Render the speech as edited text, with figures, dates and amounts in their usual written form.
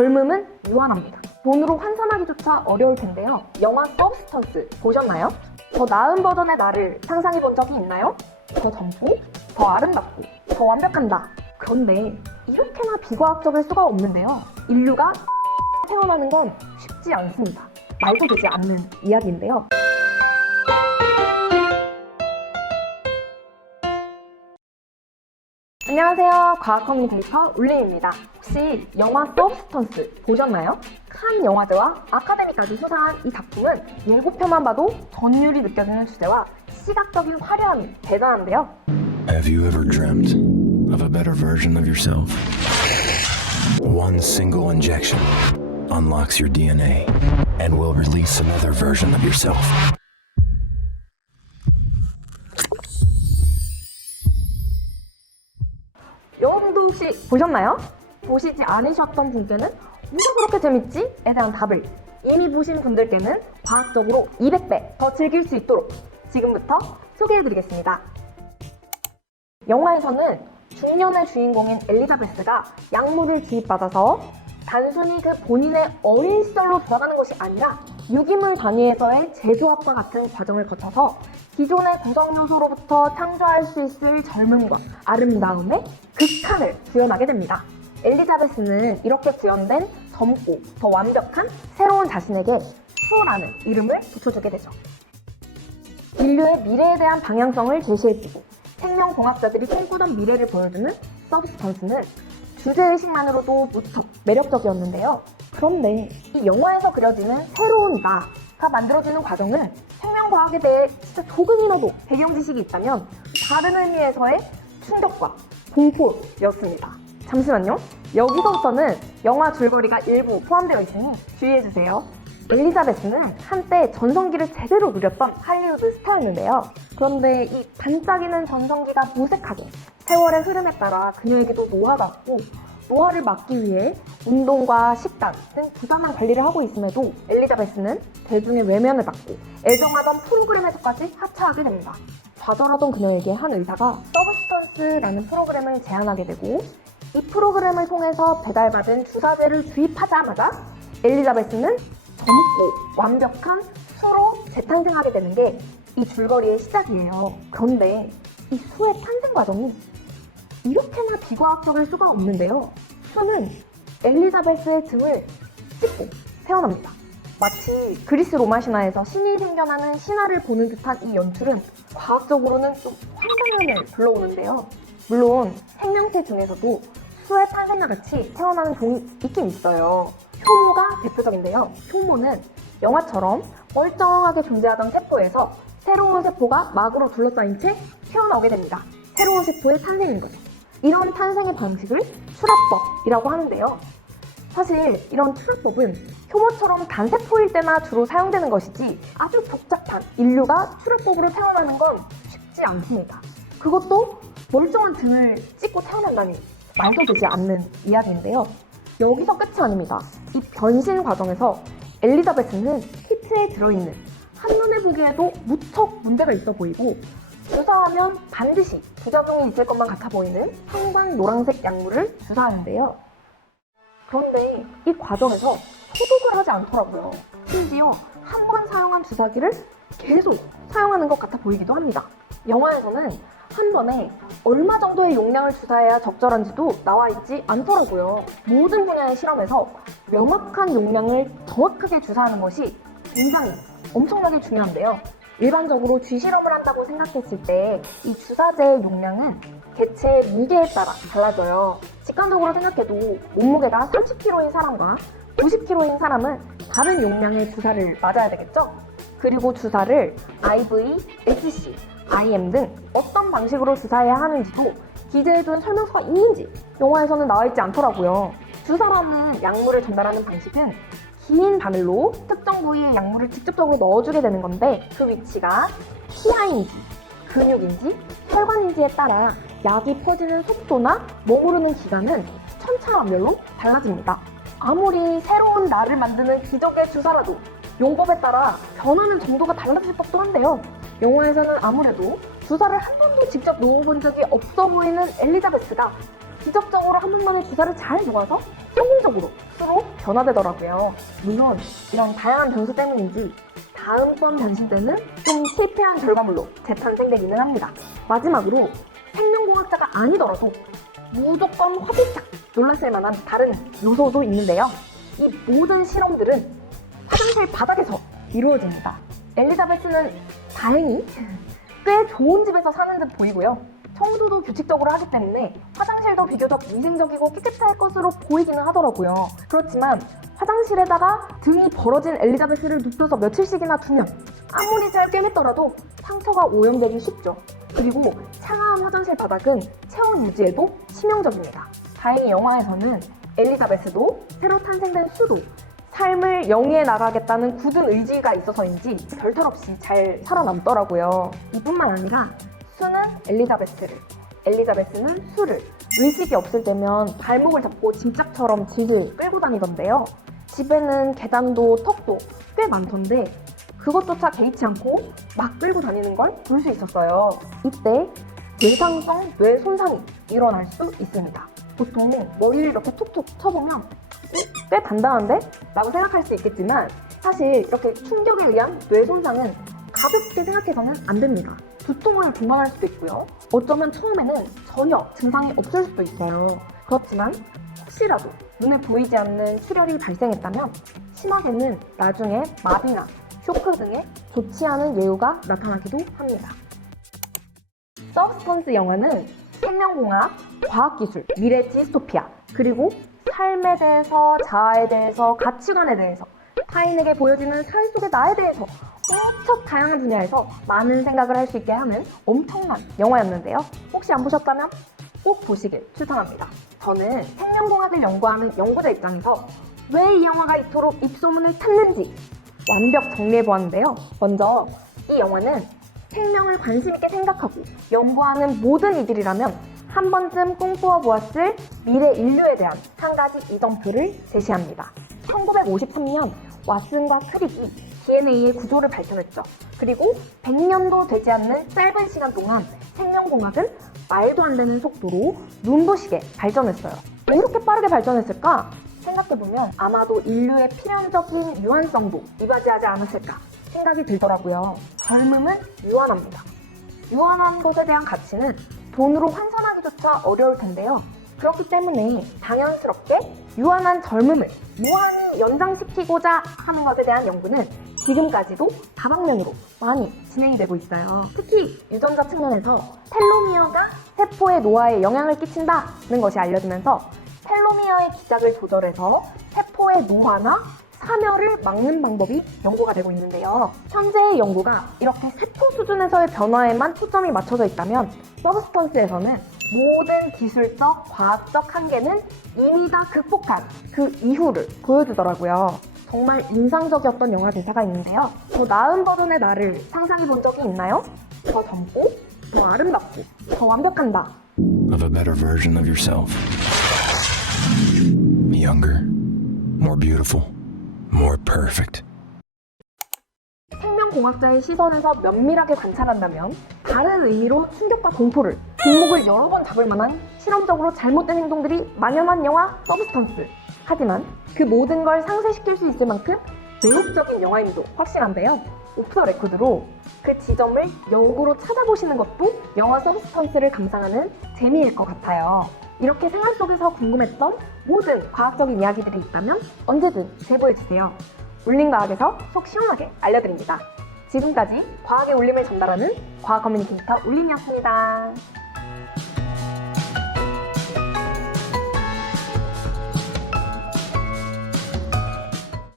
젊음은 유한합니다. 돈으로 환산하기조차 어려울 텐데요. 영화 서브스턴스 보셨나요? 더 나은 버전의 나를 상상해 본 적이 있나요? 더 젊고, 더 아름답고, 더 완벽한다. 그런데 이렇게나 비과학적일 수가 없는데요. 인류가 태어나는 건 쉽지 않습니다. 말도 되지 않는 이야기인데요. 안녕하세요. 과학 커뮤니케이터 울림입니다. 혹시 영화 서브스턴스 보셨나요? 칸 영화제와 아카데미까지 수상한 이 작품은 예고편만 봐도 전율이 느껴지는 주제와 시각적인 화려함이 대단한데요. Have you ever dreamt of a better version of yourself? One single injection unlocks your DNA and will release another version of yourself. 여러분도 혹시 보셨나요? 보시지 않으셨던 분께는 뭐가 그렇게 재밌지?에 대한 답을 이미 보신 분들께는 과학적으로 200배 더 즐길 수 있도록 지금부터 소개해드리겠습니다. 영화에서는 중년의 주인공인 엘리자베스가 약물을 주입받아서 단순히 그 본인의 어린 시절로 돌아가는 것이 아니라 유기물 단위에서의 재조합과 같은 과정을 거쳐서 기존의 구성 요소로부터 창조할 수 있을 젊음과 아름다움의 극한을 구현하게 됩니다. 엘리자베스는 이렇게 구현된 젊고 더 완벽한 새로운 자신에게 수라는 이름을 붙여주게 되죠. 인류의 미래에 대한 방향성을 제시해주고 생명공학자들이 꿈꾸던 미래를 보여주는 서브스턴스는 주제의식만으로도 무척 매력적이었는데요. 그런데 이 영화에서 그려지는 새로운 나가 만들어지는 과정은 생명과학에 대해 진짜 조금이라도 배경 지식이 있다면 다른 의미에서의 충격과 공포였습니다. 잠시만요. 여기서부터는 영화 줄거리가 일부 포함되어 있으니 주의해주세요. 엘리자베스는 한때 전성기를 제대로 누렸던 할리우드 스타였는데요. 그런데 이 반짝이는 전성기가 무색하게 세월의 흐름에 따라 그녀에게도 노화가 왔고 노화를 막기 위해 운동과 식단 등 부단한 관리를 하고 있음에도 엘리자베스는 대중의 외면을 받고 애정하던 프로그램에서까지 하차하게 됩니다. 좌절하던 그녀에게 한 의사가 서브스턴스라는 프로그램을 제안하게 되고 이 프로그램을 통해서 배달받은 주사제를 주입하자마자 엘리자베스는 젊고 완벽한 수로 재탄생하게 되는 게 이 줄거리의 시작이에요. 그런데 이 수의 탄생 과정이 이렇게나 비과학적일 수가 없는데요. 수는 엘리자베스의 등을 찢고 태어납니다. 마치 그리스 로마 신화에서 신이 생겨나는 신화를 보는 듯한 이 연출은 과학적으로는 좀 환상감을 불러오는데요. 물론 생명체 중에서도 수의 탄생과 같이 태어나는 종이 있긴 있어요. 효모가 대표적인데요. 효모는 영화처럼 멀쩡하게 존재하던 세포에서 새로운 세포가 막으로 둘러싸인 채 태어나오게 됩니다. 새로운 세포의 탄생인 거죠. 이런 탄생의 방식을 출합법이라고 하는데요. 사실 이런 출합법은 효모처럼 단세포일 때나 주로 사용되는 것이지 아주 복잡한 인류가 출합법으로 태어나는 건 쉽지 않습니다. 그것도 멀쩡한 등을 찢고 태어난다니 말도 되지 않는 이야기인데요. 여기서 끝이 아닙니다. 이 변신 과정에서 엘리자베스는 키트에 들어있는 한눈에 보기에도 무척 문제가 있어 보이고 주사하면 반드시 부작용이 있을 것만 같아 보이는 형광 노란색 약물을 주사하는데요. 그런데 이 과정에서 소독을 하지 않더라고요. 심지어 한 번 사용한 주사기를 계속 사용하는 것 같아 보이기도 합니다. 영화에서는 한 번에 얼마 정도의 용량을 주사해야 적절한지도 나와 있지 않더라고요. 모든 분야의 실험에서 명확한 용량을 정확하게 주사하는 것이 굉장히 엄청나게 중요한데요. 일반적으로 쥐실험을 한다고 생각했을 때 이 주사제의 용량은 개체의 무게에 따라 달라져요. 직관적으로 생각해도 몸무게가 30kg인 사람과 90kg인 사람은 다른 용량의 주사를 맞아야 되겠죠? 그리고 주사를 IV, SC, IM 등 어떤 방식으로 주사해야 하는지도 기재해둔 설명서가 있는지 영화에서는 나와 있지 않더라고요. 주사라는 약물을 전달하는 방식은 긴 바늘로 특정 부위의 약물을 직접적으로 넣어주게 되는 건데 그 위치가 치아인지, 근육인지, 혈관인지에 따라 약이 퍼지는 속도나 머무르는 기간은 천차만별로 달라집니다. 아무리 새로운 나를 만드는 기적의 주사라도 용법에 따라 변하는 정도가 달라질 법도 한데요. 영화에서는 아무래도 주사를 한 번도 직접 놓아본 적이 없어 보이는 엘리자베스가 기적적으로 한 번만에 주사를 잘 놓아서 성공적으로 수로 변화되더라고요. 물론 이런 다양한 변수 때문인지 다음번 변신 때는 좀 실패한 결과물로 재탄생되기는 합니다. 마지막으로 생명공학자가 아니더라도 무조건 화들짝 놀랐을 만한 다른 요소도 있는데요. 이 모든 실험들은 화장실 바닥에서 이루어집니다. 엘리자베스는 다행히 꽤 좋은 집에서 사는 듯 보이고요. 청소도 규칙적으로 하기 때문에 화장실도 비교적 위생적이고 깨끗할 것으로 보이기는 하더라고요. 그렇지만 화장실에다가 등이 벌어진 엘리자베스를 눕혀서 며칠씩이나 두면 아무리 잘 꿰맸더라도 상처가 오염되기 쉽죠. 그리고 차가운 화장실 바닥은 체온 유지에도 치명적입니다. 다행히 영화에서는 엘리자베스도 새로 탄생된 수도 삶을 영위해 나가겠다는 굳은 의지가 있어서인지 별탈 없이 잘 살아남더라고요. 이뿐만 아니라 수는 엘리자베스를, 엘리자베스는 수를 의식이 없을 때면 발목을 잡고 짐짝처럼 질질 끌고 다니던데요. 집에는 계단도 턱도 꽤 많던데 그것조차 개의치 않고 막 끌고 다니는 걸 볼 수 있었어요. 이때 뇌상성 뇌 손상이 일어날 수 있습니다. 보통 머리를 이렇게 툭툭 쳐보면 꽤 단단한데? 라고 생각할 수 있겠지만 사실 이렇게 충격에 의한 뇌 손상은 가볍게 생각해서는 안 됩니다. 두통을 동반할 수도 있고요. 어쩌면 처음에는 전혀 증상이 없을 수도 있어요. 그렇지만 혹시라도 눈에 보이지 않는 출혈이 발생했다면 심하게는 나중에 마비나 쇼크 등의 좋지 않은 예후가 나타나기도 합니다. 서브스턴스 영화는 생명공학, 과학기술, 미래 디스토피아, 그리고 삶에 대해서, 자아에 대해서, 가치관에 대해서, 타인에게 보여지는 사회 속의 나에 대해서 무척 다양한 분야에서 많은 생각을 할 수 있게 하는 엄청난 영화였는데요. 혹시 안 보셨다면 꼭 보시길 추천합니다. 저는 생명공학을 연구하는 연구자 입장에서 왜 이 영화가 이토록 입소문을 탔는지 완벽 정리해보았는데요. 먼저 이 영화는 생명을 관심있게 생각하고 연구하는 모든 이들이라면 한 번쯤 꿈꾸어 보았을 미래 인류에 대한 한 가지 이정표를 제시합니다. 1953년 왓슨과 크릭이 DNA의 구조를 발견했죠. 그리고 100년도 되지 않는 짧은 시간 동안 생명공학은 말도 안 되는 속도로 눈부시게 발전했어요. 왜 이렇게 빠르게 발전했을까? 생각해보면 아마도 인류의 필연적인 유한성도 이바지하지 않았을까 생각이 들더라고요. 젊음은 유한합니다. 유한한 것에 대한 가치는 돈으로 환산하기조차 어려울 텐데요. 그렇기 때문에 당연스럽게 유한한 젊음을 무한히 연장시키고자 하는 것에 대한 연구는 지금까지도 다방면으로 많이 진행이 되고 있어요. 특히 유전자 측면에서 텔로미어가 세포의 노화에 영향을 끼친다는 것이 알려지면서 텔로미어의 기작을 조절해서 세포의 노화나 사멸을 막는 방법이 연구가 되고 있는데요. 현재의 연구가 이렇게 세포 수준에서의 변화에만 초점이 맞춰져 있다면 서브스턴스에서는 모든 기술적, 과학적 한계는 이미 다 극복한 그 이후를 보여주더라고요. 정말 인상적이었던 영화 대사가 있는데요. 더 나은 버전의 나를 상상해 본 적이 있나요? 더 젊고, 더 아름답고, 더 완벽한다. Of a better version of yourself. Younger, more beautiful, more perfect. 생명공학자의 시선에서 면밀하게 관찰한다면 다른 의미로 충격과 공포를 뒷목을 여러 번 잡을 만한 실험적으로 잘못된 행동들이 만연한 영화 서브스턴스. 하지만 그 모든 걸 상쇄시킬 수 있을 만큼 매혹적인 영화임도 확실한데요. 오프 더 레코드로 그 지점을 역으로 찾아보시는 것도 영화 서브스턴스를 감상하는 재미일 것 같아요. 이렇게 생활 속에서 궁금했던 모든 과학적인 이야기들이 있다면 언제든 제보해주세요. 울림과학에서 속 시원하게 알려드립니다. 지금까지 과학의 울림을 전달하는 과학 커뮤니케이터 울림이었습니다.